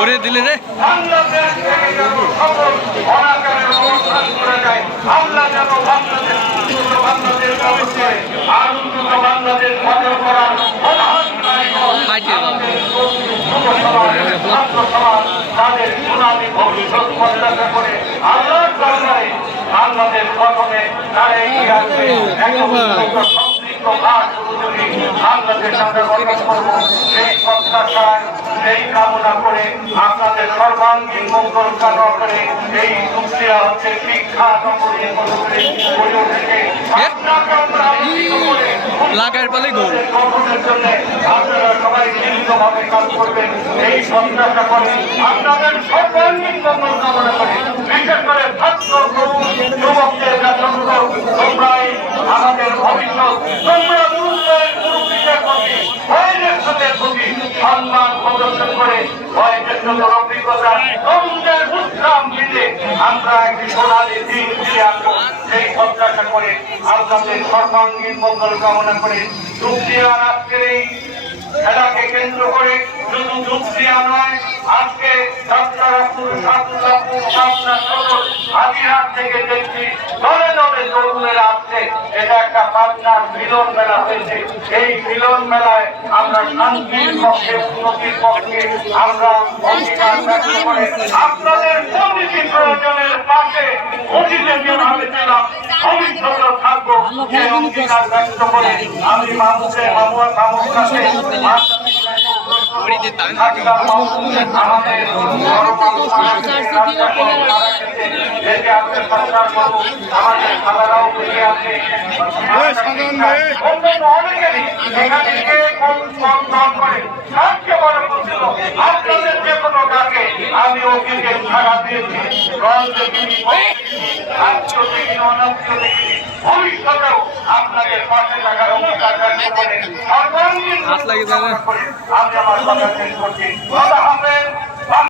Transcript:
ওরে দিলে রে বাংলাদেশ থেকে যেন সকল অনাচারের অবস্থান করে যায়। আল্লাহ যেন বাংলাদেশ ব্যবস্থায় আর উন্নত বাংলাদেশ গঠন করার তাদের সুনামি ভবিষ্যৎ প্রত্যাশা করে আল্লাহর দরবারে বাংলাদেশ গঠনে তারা এগিয়ে আসবে। বাংলাদেশ আমরা গঠন করবো সেই প্রত্যাশায় সেই কামনা করে আপনাদের সর্বাঙ্গীন মঙ্গল কামনা করে এই দুঃখিয়া হচ্ছে শিক্ষা নগরী গড়ে উঠেছে। লাগার পালে গোল গঠনের জন্য আপনারা সবাই মিলিতভাবে কাজ করবেন এই প্রত্যাশা করে আপনাদের সর্বাঙ্গীন মঙ্গল কামনা করে বিশেষ করে ছাত্র যুবকদের কাছে তোমরাই আমাদের ভবিষ্যৎ। তোমরা সম্মান প্রদর্শন করে বয়োজ্যেষ্ঠদের অভিজ্ঞতা তোমাদের উৎসাহ দিতে আমরা একটি সোনালী দিন ফিরে আসবো সেই প্রত্যাশা করে আপনাদের সর্বাঙ্গীন মঙ্গল কামনা করে দুঃখিয়ার আজকের এই খেলাকে কেন্দ্র করে শুধু দুঃখিয়া নয় আজকে যাত্রাপুর সাতুল্লাপুর পাবনা সদর হাজিরহাট থেকে দেখছি দলে দলে তরুণেরা আসছে। এটা একটা পাবনার মিলন মেলা হয়েছে। এই মিলন মেলায় আমরা শান্তির পক্ষে উন্নতির পক্ষে আমরা অঙ্গীকার ব্যক্ত করে আপনাদের প্রতিটি প্রয়োজনের পাশে অতীতে যেভাবে ছিলাম ভবিষ্যতে থাকবো সেই অঙ্গীকার ব্যক্ত করে আমি মানুষের মামুর কাছে আপনাদের যে কোনো ডাকে আমি ওকে ছাড়া দিয়েছি ভবিষ্যতেও আপনাদের পাশে থাকার অঙ্গীকার করে সর্বাঙ্গীন আমি আমার কথা শেষ করছি।